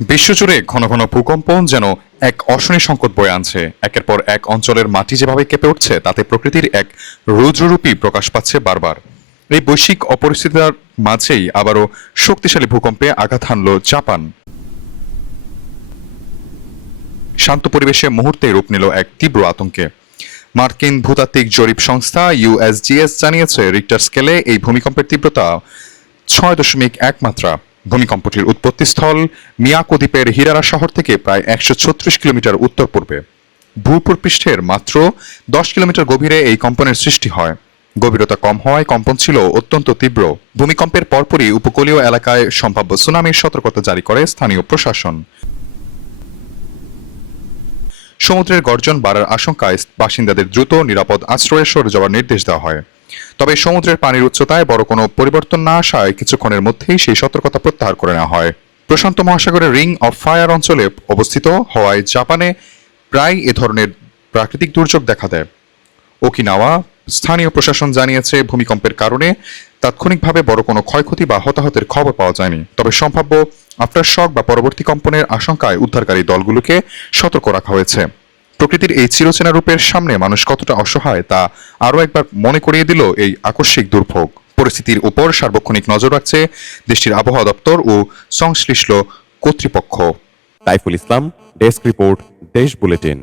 বিশ্বজুড়ে ঘন ঘন ভূকম্প যেন এক অশনি সংকট বয়ে আনছে। একের পর এক অঞ্চলের মাটি যেভাবে কেঁপে উঠছে, তাতে প্রকৃতির এক রৌদ্ররূপী প্রকাশ পাচ্ছে বারবার। এই বৈশ্বিক অপরিস্থিতির মাঝেই আবারও শক্তিশালী ভূকম্পে আঘাত হানল জাপান। শান্ত পরিবেশে মুহূর্তে রূপ নিল এক তীব্র আতঙ্কে। মার্কিন ভূতাত্ত্বিক জরিপ সংস্থা ইউএসজিএস জানিয়েছে, রিক্টার স্কেলে এই ভূমিকম্পের তীব্রতা 6.1 মাত্রা। ভূমিকম্পটির উৎপত্তিস্থল মিয়াকো দ্বীপের হিরারা শহর থেকে প্রায় 136 কিলোমিটার উত্তর পূর্বে। ভূপৃষ্ঠের মাত্র 10 কিলোমিটার গভীরে এই কম্পনের সৃষ্টি হয়। গভীরতা কম হওয়ায় কম্পন ছিল অত্যন্ত তীব্র। ভূমিকম্পের পরপরই উপকূলীয় এলাকায় সম্ভাব্য সুনামির সতর্কতা জারি করে স্থানীয় প্রশাসন। সমুদ্রের গর্জন বাড়ার আশঙ্কায় বাসিন্দাদের দ্রুত নিরাপদ আশ্রয়ে সরে যাওয়ার নির্দেশ দেওয়া হয়। তবে সমুদ্রের পানির উচ্চতায় বড় কোনো পরিবর্তন না আসায় কিছুক্ষণের মধ্যেই সেই সতর্কতা প্রত্যাহার করে নেওয়া হয়। প্রশান্ত মহাসাগরের রিং অফ ফায়ার অঞ্চলে অবস্থিত হওয়ায় জাপানে প্রায় এ ধরনের প্রাকৃতিক দুর্যোগ দেখা দেয়। ওকিনাওয়া স্থানীয় প্রশাসন জানিয়েছে, ভূমিকম্পের কারণে তাৎক্ষণিকভাবে বড় কোনো ক্ষয়ক্ষতি বা হতাহতের খবর পাওয়া যায়নি। তবে সম্ভাব্য আফটারশক বা পরবর্তী কম্পনের আশঙ্কায় উদ্ধারকারী দলগুলোকে সতর্ক রাখা হয়েছে। প্রকৃতির এই চিরচেনা রূপের সামনে মানুষ কতটা অসহায় তা আরও একবার মনে করিয়ে দিল এই আকস্মিক দুর্ভোগ। পরিস্থিতির উপর সার্বক্ষণিক নজর রাখছে দেশটির আবহাওয়া দপ্তর ও সংশ্লিষ্ট কর্তৃপক্ষ। তাইফুল ইসলাম, ডেস্ক রিপোর্ট, দেশ বুলেটিন।